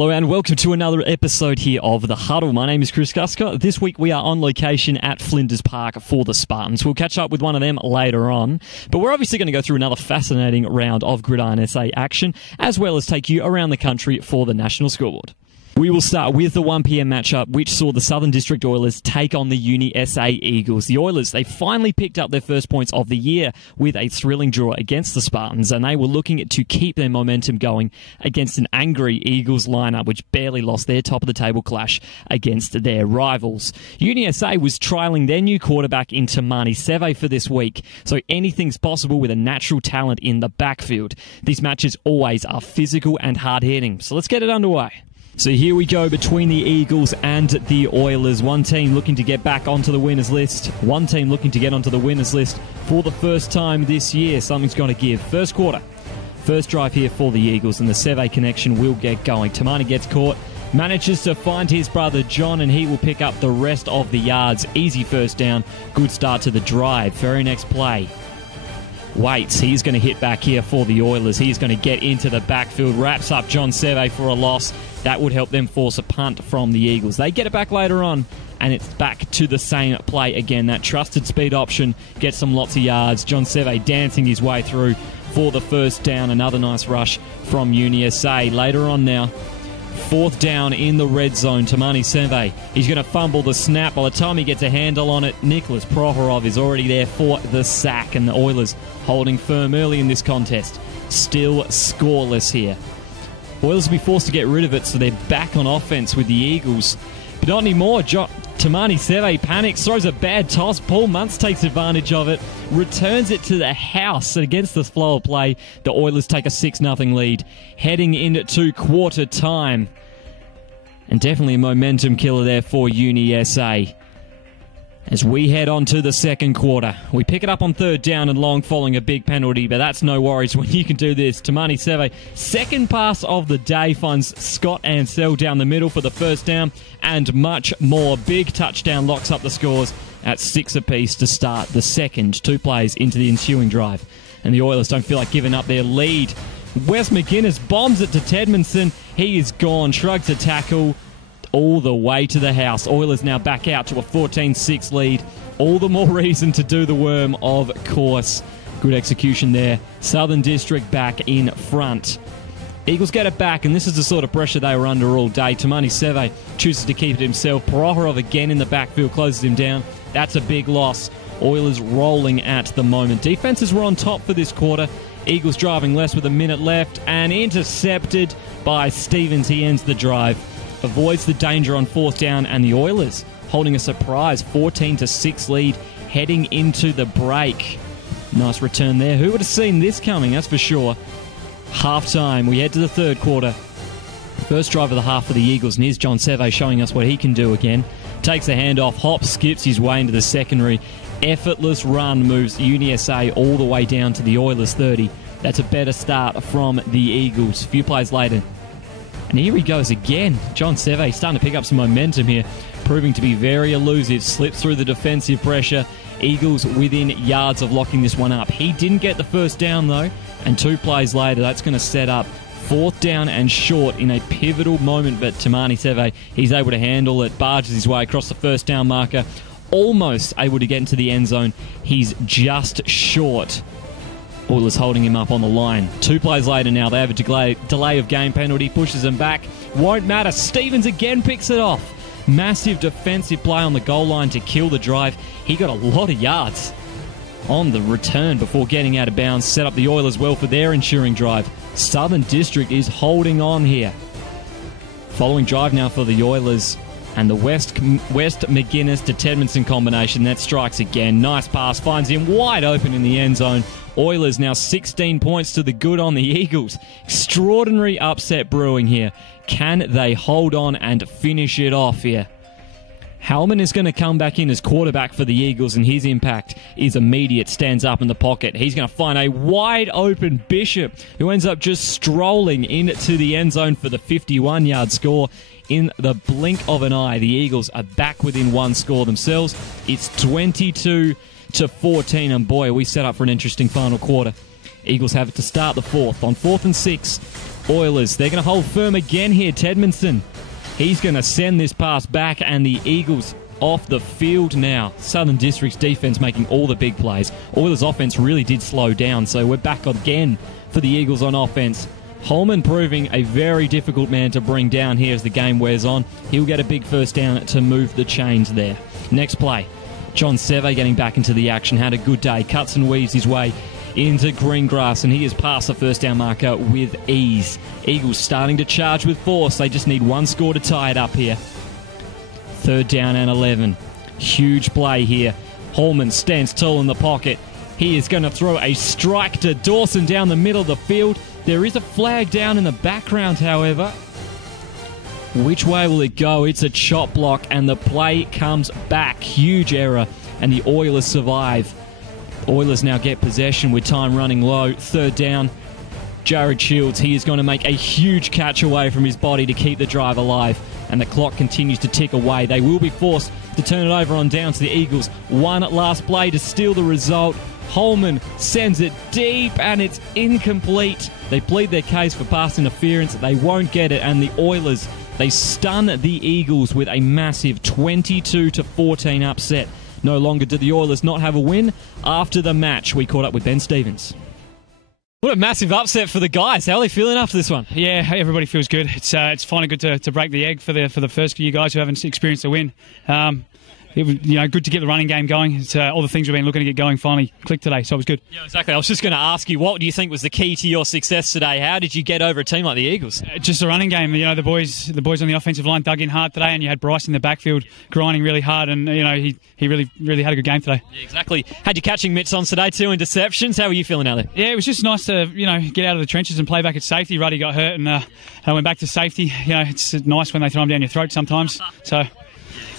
Hello and welcome to another episode here of The Huddle. My name is Chris Guscott. This week we are on location at Flinders Park for the Spartans. We'll catch up with one of them later on, but we're obviously going to go through another fascinating round of Gridiron SA action, as well as take you around the country for the national scoreboard. We will start with the 1 p.m. matchup, which saw the Southern District Oilers take on the Uni SA Eagles. The Oilers, they finally picked up their first points of the year with a thrilling draw against the Spartans, and they were looking to keep their momentum going against an angry Eagles lineup, which barely lost their top-of-the-table clash against their rivals. Uni SA was trialling their new quarterback in Tamani Seve for this week, so anything's possible with a natural talent in the backfield. These matches always are physical and hard-hitting, so let's get it underway. So here we go between the Eagles and the Oilers. One team looking to get back onto the winners list. One team looking to get onto the winners list for the first time this year. Something's going to give. First quarter. First drive here for the Eagles, and the Seve connection will get going. Tamani gets caught, manages to find his brother John, and he will pick up the rest of the yards. Easy first down. Good start to the drive. Very next play. Waits, he's going to hit back here for the Oilers. He's going to get into the backfield, wraps up John Seve for a loss. That would help them force a punt from the Eagles. They get it back later on, and it's back to the same play again. That trusted speed option gets them lots of yards. John Seve dancing his way through for the first down. Another nice rush from Uni SA. Later on now, fourth down in the red zone. Tamani Seve, he's going to fumble the snap. By the time he gets a handle on it, Nicholas Prohorov is already there for the sack, and the Oilers holding firm early in this contest. Still scoreless here. Oilers will be forced to get rid of it, so they're back on offense with the Eagles. But not anymore. Tamani Seve panics, throws a bad toss. Paul Muntz takes advantage of it, returns it to the house against the flow of play. The Oilers take a 6-0 lead, heading into quarter time. And definitely a momentum killer there for Uni SA. As we head on to the second quarter, we pick it up on third down and long following a big penalty, but that's no worries when you can do this. Tamani Seve, second pass of the day, finds Scott Ansell down the middle for the first down, and much more. Big touchdown locks up the scores at 6 apiece to start the second. 2 plays into the ensuing drive, and the Oilers don't feel like giving up their lead. Wes McGuinness bombs it to Tedmondson. He is gone, shrugs a tackle all the way to the house. Oilers now back out to a 14-6 lead. All the more reason to do the worm, of course. Good execution there. Southern District back in front. Eagles get it back, and this is the sort of pressure they were under all day. Tamani Seve chooses to keep it himself. Prohorov again in the backfield, closes him down. That's a big loss. Oilers rolling at the moment. Defenses were on top for this quarter. Eagles driving less with a minute left, and intercepted by Stevens. He ends the drive. Avoids the danger on fourth down, and the Oilers holding a surprise 14-6 lead heading into the break. Nice return there. Who would have seen this coming? That's for sure. Half-time. We head to the third quarter. First drive of the half for the Eagles, and here's John Seve showing us what he can do again. Takes a handoff, hops, skips his way into the secondary. Effortless run moves Uni SA all the way down to the Oilers 30. That's a better start from the Eagles. A few plays later, and here he goes again. John Seve starting to pick up some momentum here, proving to be very elusive. Slips through the defensive pressure. Eagles within yards of locking this one up. He didn't get the first down, though, and 2 plays later, that's going to set up fourth down and short in a pivotal moment. But Tamani Seve, he's able to handle it, barges his way across the first down marker, almost able to get into the end zone. He's just short. Oilers holding him up on the line. 2 plays later now, they have a delay of game penalty, pushes them back. Won't matter. Stevens again picks it off. Massive defensive play on the goal line to kill the drive. He got a lot of yards on the return before getting out of bounds. Set up the Oilers well for their ensuing drive. Southern District is holding on here. Following drive now for the Oilers, and the West McGuinness to Tedmondson combination that strikes again. Nice pass, finds him wide open in the end zone. Oilers now 16 points to the good on the Eagles. Extraordinary upset brewing here. Can they hold on and finish it off here? Hellman is going to come back in as quarterback for the Eagles, and his impact is immediate. Stands up in the pocket. He's going to find a wide open Bishop, who ends up just strolling into the end zone for the 51-yard score. In the blink of an eye, the Eagles are back within 1 score themselves. It's 22-14, and boy, are we set up for an interesting final quarter. Eagles have it to start the fourth. On 4th and 6, Oilers, they're going to hold firm again here. Tedmondson, he's going to send this pass back, and the Eagles off the field now. Southern District's defense making all the big plays. Oilers' offense really did slow down, so we're back again for the Eagles on offense. Holman proving a very difficult man to bring down here as the game wears on. He'll get a big first down to move the chains there. Next play, John Seve getting back into the action. Had a good day. Cuts and weaves his way into green grass, and he has passed the first down marker with ease. Eagles starting to charge with force. They just need one score to tie it up here. 3rd down and 11. Huge play here. Holman stands tall in the pocket. He is going to throw a strike to Dawson down the middle of the field. There is a flag down in the background, however. Which way will it go? It's a chop block, and the play comes back. Huge error, and the Oilers survive. Oilers now get possession with time running low. 3rd down. Jared Shields, he is going to make a huge catch away from his body to keep the drive alive, and the clock continues to tick away. They will be forced to turn it over on down to the Eagles. One last play to steal the result. Holman sends it deep, and it's incomplete. They plead their case for pass interference. They won't get it, and the Oilers, they stun the Eagles with a massive 22-14 upset. No longer do the Oilers not have a win. After the match, we caught up with Ben Stevens. What a massive upset for the guys. How are they feeling after this one? Yeah, everybody feels good. It's finally good to break the egg for the first few guys who haven't experienced a win. It was good to get the running game going. It's, all the things we've been looking to get going finally clicked today, so it was good. Yeah, exactly. I was just going to ask you, what do you think was the key to your success today? How did you get over a team like the Eagles? Just the running game. The boys on the offensive line dug in hard today, and you had Bryce in the backfield grinding really hard, and he really had a good game today. Yeah, exactly. Had you catching mitts on today, 2 interceptions. How were you feeling out there? Yeah, it was just nice to get out of the trenches and play back at safety. Ruddy got hurt, and I went back to safety. It's nice when they throw them down your throat sometimes. So.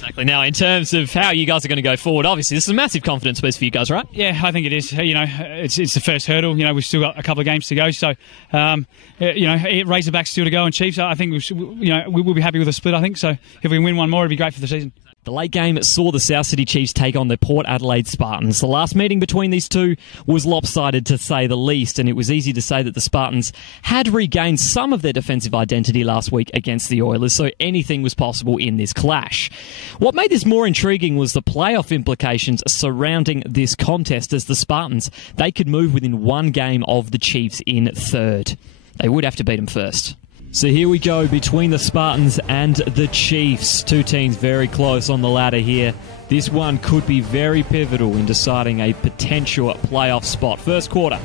Exactly. Now, in terms of how you guys are going to go forward, obviously this is a massive confidence boost for you guys, right? Yeah, I think it is. It's the first hurdle. We've still got a couple of games to go, so Razorbacks still to go, and Chiefs. I think we'll be happy with a split. I think so. If we win one more, it'd be great for the season. The late game saw the South City Chiefs take on the Port Adelaide Spartans. The last meeting between these two was lopsided, to say the least, and it was easy to say that the Spartans had regained some of their defensive identity last week against the Oilers, so anything was possible in this clash. What made this more intriguing was the playoff implications surrounding this contest, as the Spartans, they could move within one game of the Chiefs in 3rd. They would have to beat them first. So here we go between the Spartans and the Chiefs. Two teams very close on the ladder here. This one could be very pivotal in deciding a potential playoff spot. First quarter,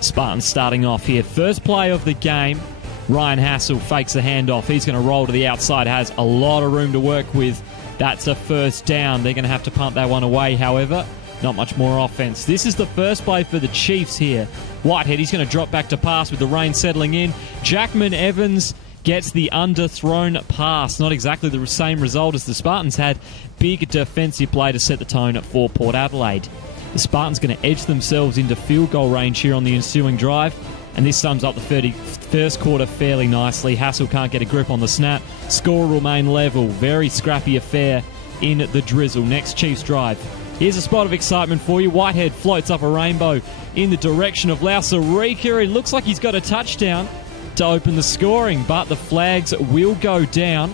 Spartans starting off here. First play of the game, Ryan Hassel fakes the handoff. He's going to roll to the outside, has a lot of room to work with. That's a first down. They're going to have to punt that one away, however. Not much more offense. This is the first play for the Chiefs here. Whitehead, he's going to drop back to pass with the rain settling in. Jackman Evans gets the underthrown pass. Not exactly the same result as the Spartans had. Big defensive play to set the tone for Port Adelaide. The Spartans going to edge themselves into field goal range here on the ensuing drive. And this sums up the first quarter fairly nicely. Hassel can't get a grip on the snap. Score will remain level. Very scrappy affair in the drizzle. Next Chiefs drive. Here's a spot of excitement for you. Whitehead floats up a rainbow in the direction of Lausarika. It looks like he's got a touchdown to open the scoring, but the flags will go down.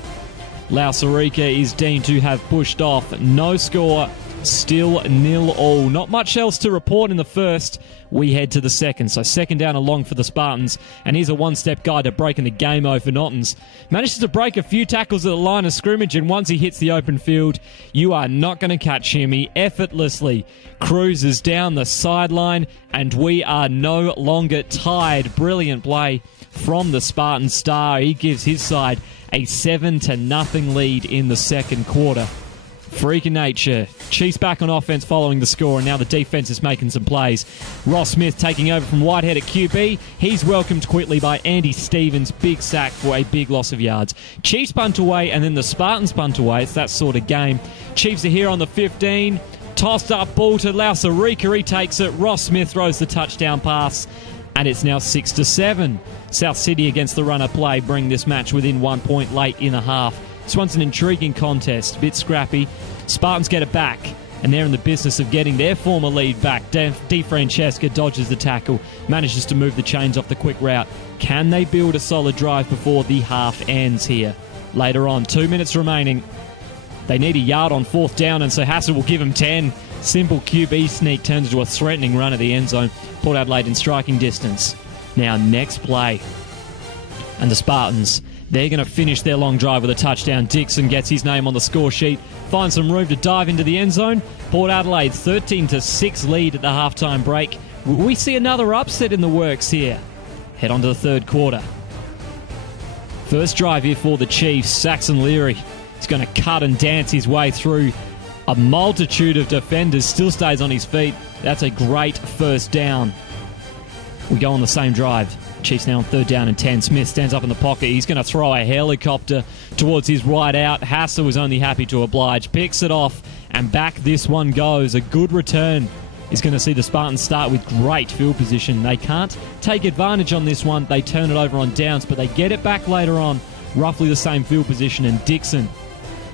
Lausarika is deemed to have pushed off. No score, still 0-0. Not much else to report in the first. We head to the second. So second down and long for the Spartans. And here's a one-step guide to breaking the game over Nottons. Manages to break a few tackles at the line of scrimmage, and once he hits the open field, you are not going to catch him. He effortlessly cruises down the sideline, and we are no longer tied. Brilliant play from the Spartan star. He gives his side a 7-0 lead in the second quarter. Freak of nature. Chiefs back on offense following the score, and now the defense is making some plays. Ross Smith taking over from Whitehead at QB. He's welcomed quickly by Andy Stevens. Big sack for a big loss of yards. Chiefs punt away, and then the Spartans punt away. It's that sort of game. Chiefs are here on the 15. Tossed up ball to Lausarika. He takes it. Ross Smith throws the touchdown pass, and it's now 6-7. South City against the runner play bring this match within 1 point late in the half. This one's an intriguing contest, a bit scrappy. Spartans get it back. and they're in the business of getting their former lead back. Di Francesca dodges the tackle, manages to move the chains off the quick route. Can they build a solid drive before the half ends here? Later on, 2 minutes remaining. They need a yard on 4th down, and so Hassel will give them 10. Simple QB sneak turns into a threatening run at the end zone. Port Adelaide in striking distance. Now, next play. And the Spartans, they're going to finish their long drive with a touchdown. Dixon gets his name on the score sheet, finds some room to dive into the end zone. Port Adelaide 13-6 lead at the halftime break. We see another upset in the works here. Head on to the third quarter. First drive here for the Chiefs. Saxon Leary is going to cut and dance his way through a multitude of defenders. Still stays on his feet. That's a great first down. We go on the same drive. Chiefs now on 3rd down and 10. Smith stands up in the pocket. He's going to throw a helicopter towards his right out. Hassel was only happy to oblige. Picks it off, and back this one goes. A good return is going to see the Spartans start with great field position. They can't take advantage on this one. They turn it over on downs, but they get it back later on. Roughly the same field position, and Dixon,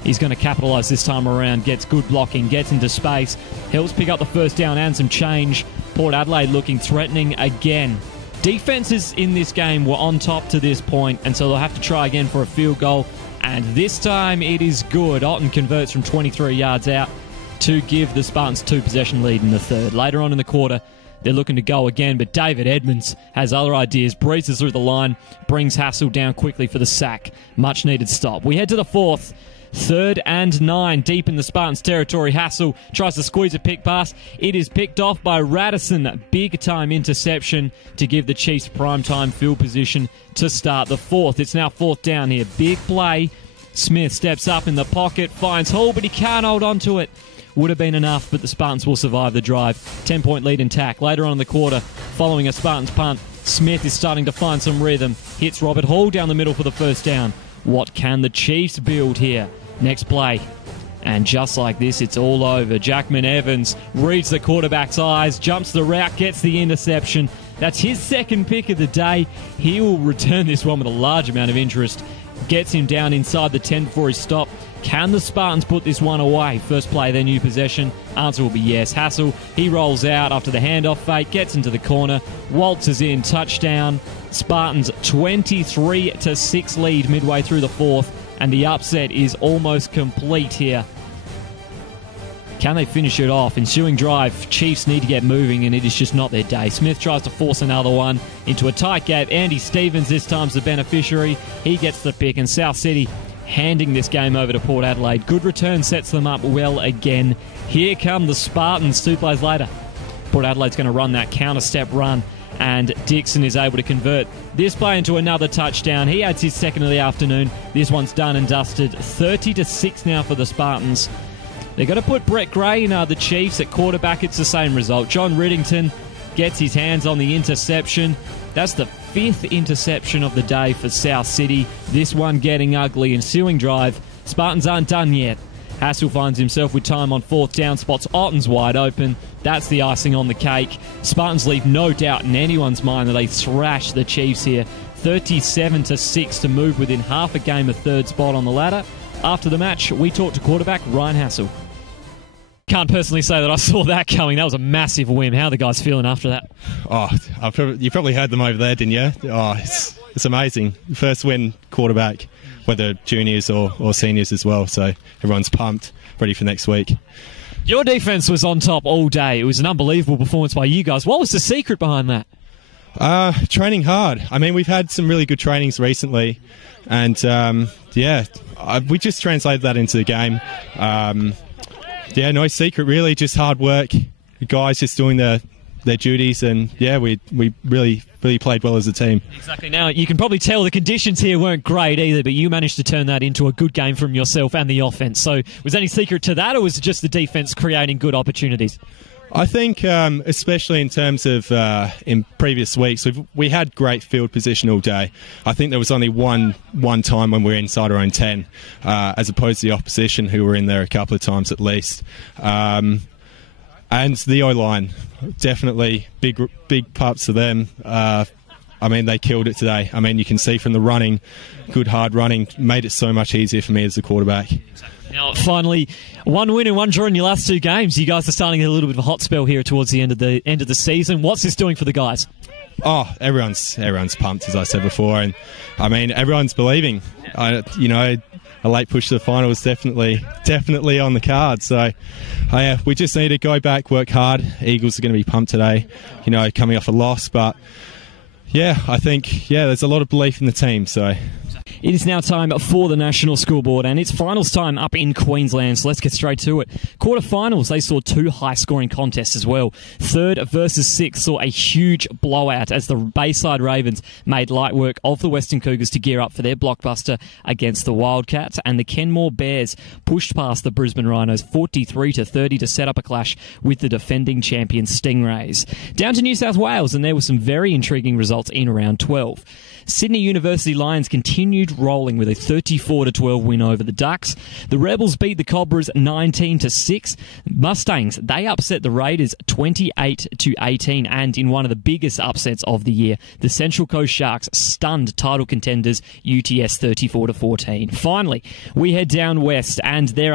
he's going to capitalise this time around. Gets good blocking, gets into space, helps pick up the first down and some change. Port Adelaide looking threatening again. Defences in this game were on top to this point, and so they'll have to try again for a field goal. And this time it is good. Otten converts from 23 yards out to give the Spartans 2-possession lead in the third. Later on in the quarter, they're looking to go again, but David Edmonds has other ideas. Breezes through the line, brings Hassel down quickly for the sack. Much needed stop. We head to the fourth. 3rd and 9, deep in the Spartans' territory. Hassel tries to squeeze a pick pass. It is picked off by Radisson. Big-time interception to give the Chiefs prime-time field position to start the fourth. It's now 4th down here. Big play. Smith steps up in the pocket, finds Hall, but he can't hold on to it. Would have been enough, but the Spartans will survive the drive. 10-point lead intact. Later on in the quarter, following a Spartans punt, Smith is starting to find some rhythm. Hits Robert Hall down the middle for the first down. What can the Chiefs build here? Next play. And just like this, it's all over. Jackman Evans reads the quarterback's eyes, jumps the route, gets the interception. That's his second pick of the day. He will return this one with a large amount of interest. Gets him down inside the 10 before he stopped. Can the Spartans put this one away? First play, their new possession. Answer will be yes. Hassel, he rolls out after the handoff fake, gets into the corner, waltzes in, touchdown. Spartans 23-6 lead midway through the fourth. And the upset is almost complete here. Can they finish it off? Ensuing drive, Chiefs need to get moving, and it is just not their day. Smith tries to force another one into a tight gap. Andy Stevens this time's the beneficiary. He gets the pick, and South City handing this game over to Port Adelaide. Good return sets them up well again. Here come the Spartans 2 plays later. Port Adelaide's going to run that counter-step run, and Dixon is able to convert this play into another touchdown. He adds his second of the afternoon. This one's done and dusted. 30-6 now for the Spartans. They're going to put Brett Gray in the Chiefs at quarterback. It's the same result. John Riddington gets his hands on the interception. That's the 5th interception of the day for South City. This one getting ugly. Ensuing drive. Spartans aren't done yet. Hassel finds himself with time on 4th down, spots Otten's wide open. That's the icing on the cake. Spartans leave no doubt in anyone's mind that they thrash the Chiefs here. 37-6 to move within half a game of 3rd spot on the ladder. After the match, we talked to quarterback Ryan Hassel. Can't personally say that I saw that coming. That was a massive win. How are the guys feeling after that? Oh, you probably heard them over there, didn't you? Oh, it's amazing. First win quarterback, whether juniors or seniors as well. So everyone's pumped, ready for next week. Your defence was on top all day. It was an unbelievable performance by you guys. What was the secret behind that? Training hard. I mean, we've had some really good trainings recently, and we just translated that into the game. No secret really, just hard work. The guys just doing their duties, and we really played well as a team. Exactly. Now, you can probably tell the conditions here weren't great either, but you managed to turn that into a good game from yourself and the offense. So was there any secret to that, or was it just the defense creating good opportunities? I think, especially in terms of in previous weeks, we had great field position all day. I think there was only one time when we were inside our own 10, as opposed to the opposition who were in there a couple of times at least. And the O-line, definitely big parts of them. I I mean, they killed it today. I mean, you can see from the running, good hard running, made it so much easier for me as the quarterback. Now, finally, one win and one draw in your last 2 games. You guys are starting a little bit of a hot spell here towards the end of the season. What's this doing for the guys? Oh, everyone's pumped, as I said before, and I mean, everyone's believing. A late push to the final is definitely on the card. So, we just need to go back, work hard. Eagles are going to be pumped today, coming off a loss, but I think there's a lot of belief in the team. So. It is now time for the national scoreboard, and it's finals time up in Queensland, so let's get straight to it. Quarterfinals, they saw 2 high-scoring contests as well. 3rd versus 6th saw a huge blowout as the Bayside Ravens made light work of the Western Cougars to gear up for their blockbuster against the Wildcats, and the Kenmore Bears pushed past the Brisbane Rhinos 43-30 to set up a clash with the defending champion Stingrays. Down to New South Wales, and there were some very intriguing results in round 12. Sydney University Lions continued rolling with a 34-12 win over the Ducks. The Rebels beat the Cobras 19-6. Mustangs, they upset the Raiders 28-18, and in one of the biggest upsets of the year, the Central Coast Sharks stunned title contenders UTS 34-14. Finally, we head down west, and they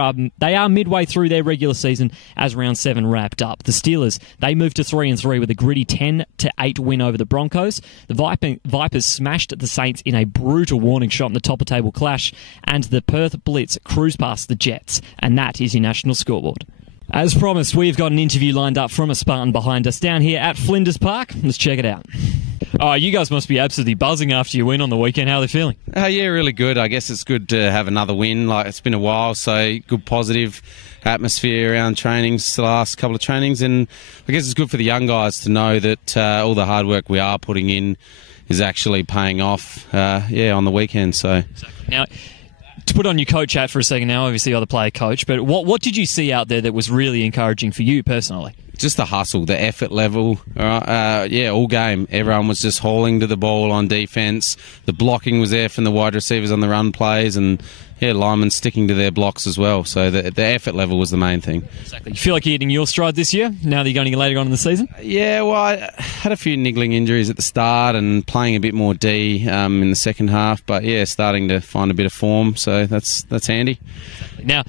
are midway through their regular season as round 7 wrapped up. The Steelers, they moved to 3-3 with a gritty 10-8 win over the Broncos. The Vipers smashed the Saints in a brutal warning shot in the top-of-table clash, and the Perth Blitz cruised past the Jets, and that is your national scoreboard. As promised, we've got an interview lined up from a Spartan behind us down here at Flinders Park. Let's check it out. Oh, you guys must be absolutely buzzing after your win on the weekend. How are they feeling? Yeah, really good. I guess it's good to have another win. It's been a while, so good positive atmosphere around trainings, the last couple of trainings, and I guess it's good for the young guys to know that all the hard work we are putting in is actually paying off, on the weekend. So now, to put on your coach hat for a second now, obviously you're the player coach, but what did you see out there that was really encouraging for you personally? Just the hustle, the effort level, all game. Everyone was just hauling to the ball on defence. The blocking was there from the wide receivers on the run plays, and linemen sticking to their blocks as well. So the effort level was the main thing. Exactly. You feel like you're hitting your stride this year, now that you're going later on in the season? Yeah, well, I had a few niggling injuries at the start and playing a bit more D in the second half, but starting to find a bit of form, so that's handy. Exactly. Now,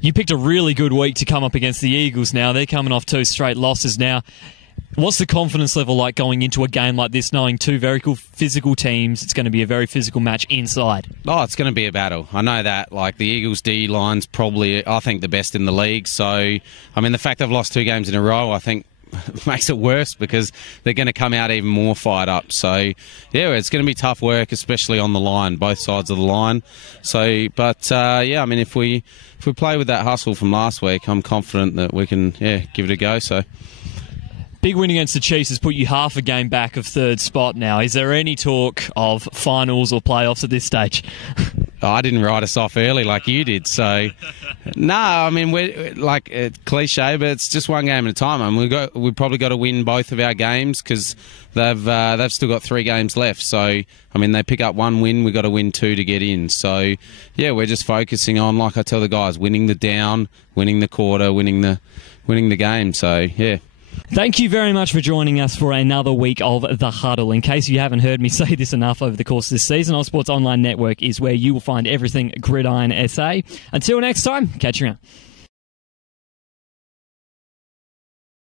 you picked a really good week to come up against the Eagles now. They're coming off 2 straight losses now. What's the confidence level like going into a game like this, knowing 2 very cool physical teams? It's going to be a very physical match inside. Oh, it's going to be a battle. I know that. The Eagles' D line's probably, I think, the best in the league. So, I mean, the fact they've lost 2 games in a row, I think, makes it worse because they're going to come out even more fired up. So, it's going to be tough work, especially on the line, both sides of the line. So, but I mean, if we play with that hustle from last week, I'm confident that we can, give it a go. So. Big win against the Chiefs has put you half a game back of 3rd spot now. Is there any talk of finals or playoffs at this stage? I didn't write us off early like you did, so no. I mean, we're cliche, but it's just one game at a time. I mean, we've probably got to win both of our games because they've still got 3 games left. So I mean, they pick up 1 win, we've got to win 2 to get in. So we're just focusing on, like I tell the guys, winning the down, winning the quarter, winning the game. So Thank you very much for joining us for another week of The Huddle. In case you haven't heard me say this enough over the course of this season, Ausports Online Network is where you will find everything Gridiron SA. Until next time, catch you around.